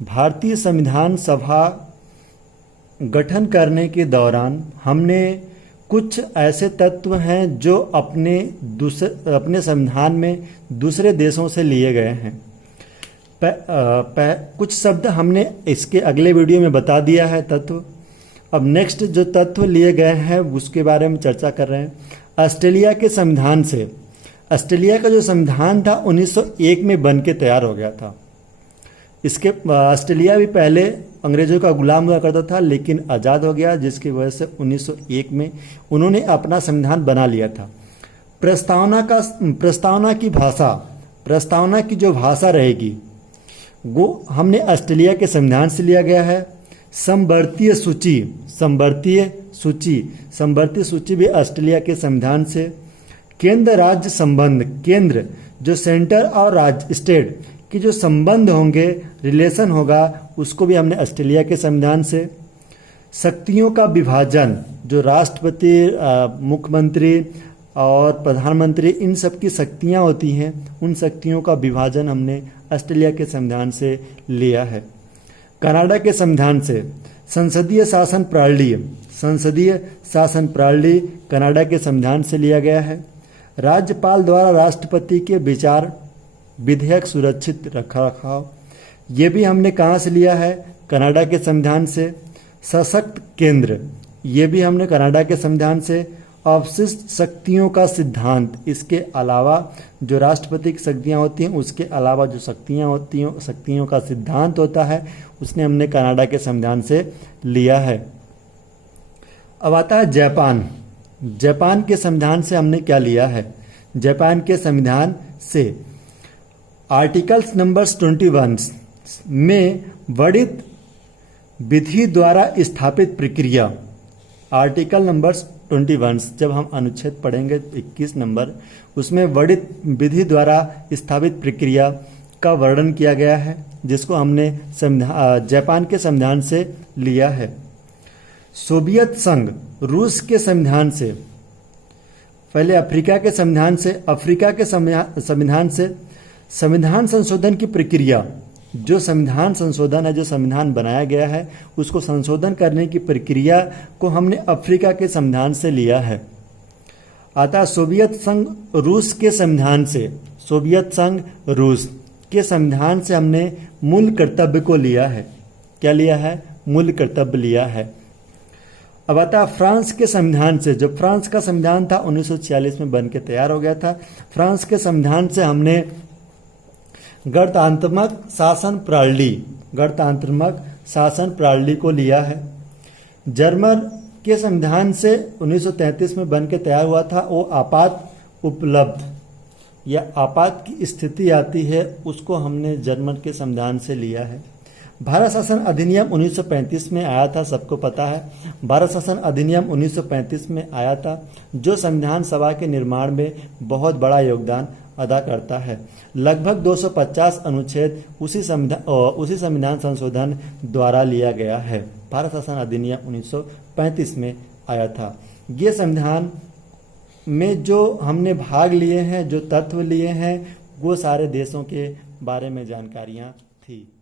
भारतीय संविधान सभा गठन करने के दौरान हमने कुछ ऐसे तत्व हैं जो अपने संविधान में दूसरे देशों से लिए गए हैं। कुछ शब्द हमने इसके अगले वीडियो में बता दिया है तत्व। अब नेक्स्ट जो तत्व लिए गए हैं उसके बारे में चर्चा कर रहे हैं। ऑस्ट्रेलिया के संविधान से, ऑस्ट्रेलिया का जो संविधान था 1901 में बन के तैयार हो गया था। इसके ऑस्ट्रेलिया भी पहले अंग्रेजों का गुलाम हुआ करता था, लेकिन आज़ाद हो गया, जिसकी वजह से 1901 में उन्होंने अपना संविधान बना लिया था। प्रस्तावना की जो भाषा रहेगी वो हमने ऑस्ट्रेलिया के संविधान से लिया गया है। समवर्तीय सूची भी ऑस्ट्रेलिया के संविधान से। केंद्र राज्य संबंध, केंद्र जो सेंटर और राज्य स्टेट कि जो संबंध होंगे, रिलेशन होगा, उसको भी हमने ऑस्ट्रेलिया के संविधान से। शक्तियों का विभाजन, जो राष्ट्रपति, मुख्यमंत्री और प्रधानमंत्री, इन सब की शक्तियाँ होती हैं, उन शक्तियों का विभाजन हमने ऑस्ट्रेलिया के संविधान से लिया है। कनाडा के संविधान से संसदीय शासन प्रणाली कनाडा के संविधान से लिया गया है। राज्यपाल द्वारा राष्ट्रपति के विचार विधेयक सुरक्षित रखरखाव, ये भी हमने कहाँ से लिया है? कनाडा के संविधान से। सशक्त केंद्र, ये भी हमने कनाडा के संविधान से। अवशिष्ट शक्तियों का सिद्धांत, इसके अलावा जो राष्ट्रपति की शक्तियाँ होती हैं उसके अलावा जो शक्तियाँ होती हैं, शक्तियों का सिद्धांत होता है, उसने हमने कनाडा के संविधान से लिया है। अब आता है जापान के संविधान से हमने क्या लिया है? जापान के संविधान से आर्टिकल्स नंबर्स 21 में वर्णित विधि द्वारा स्थापित प्रक्रिया, आर्टिकल नंबर्स 21 जब हम अनुच्छेद पढ़ेंगे 21 नंबर, उसमें वर्णित विधि द्वारा स्थापित प्रक्रिया का वर्णन किया गया है, जिसको हमने जापान के संविधान से लिया है। सोवियत संघ रूस के संविधान से, पहले अफ्रीका के संविधान से संविधान संशोधन की प्रक्रिया, जो संविधान संशोधन है, जो संविधान बनाया गया है, उसको संशोधन करने की प्रक्रिया को हमने अफ्रीका के संविधान से लिया है। आता सोवियत संघ रूस के संविधान से, सोवियत संघ रूस के संविधान से हमने मूल कर्तव्य को लिया है। क्या लिया है? मूल कर्तव्य लिया है। अब आता फ्रांस के संविधान से, जो फ्रांस का संविधान था 1946 में बन के तैयार हो गया था। फ्रांस के संविधान से हमने गणतंत्रात्मक शासन प्रणाली को लिया है। जर्मन के संविधान से 1933 में बन के तैयार हुआ था, वो आपात उपलब्ध या आपात की स्थिति आती है, उसको हमने जर्मन के संविधान से लिया है। भारत शासन अधिनियम 1935 में आया था, सबको पता है। भारत शासन अधिनियम 1935 में आया था, जो संविधान सभा के निर्माण में बहुत बड़ा योगदान अदा करता है। लगभग 250 अनुच्छेद उसी संविधान संशोधन द्वारा लिया गया है। भारत शासन अधिनियम 1935 में आया था। ये संविधान में जो हमने भाग लिए हैं, जो तत्व लिए हैं, वो सारे देशों के बारे में जानकारियाँ थी।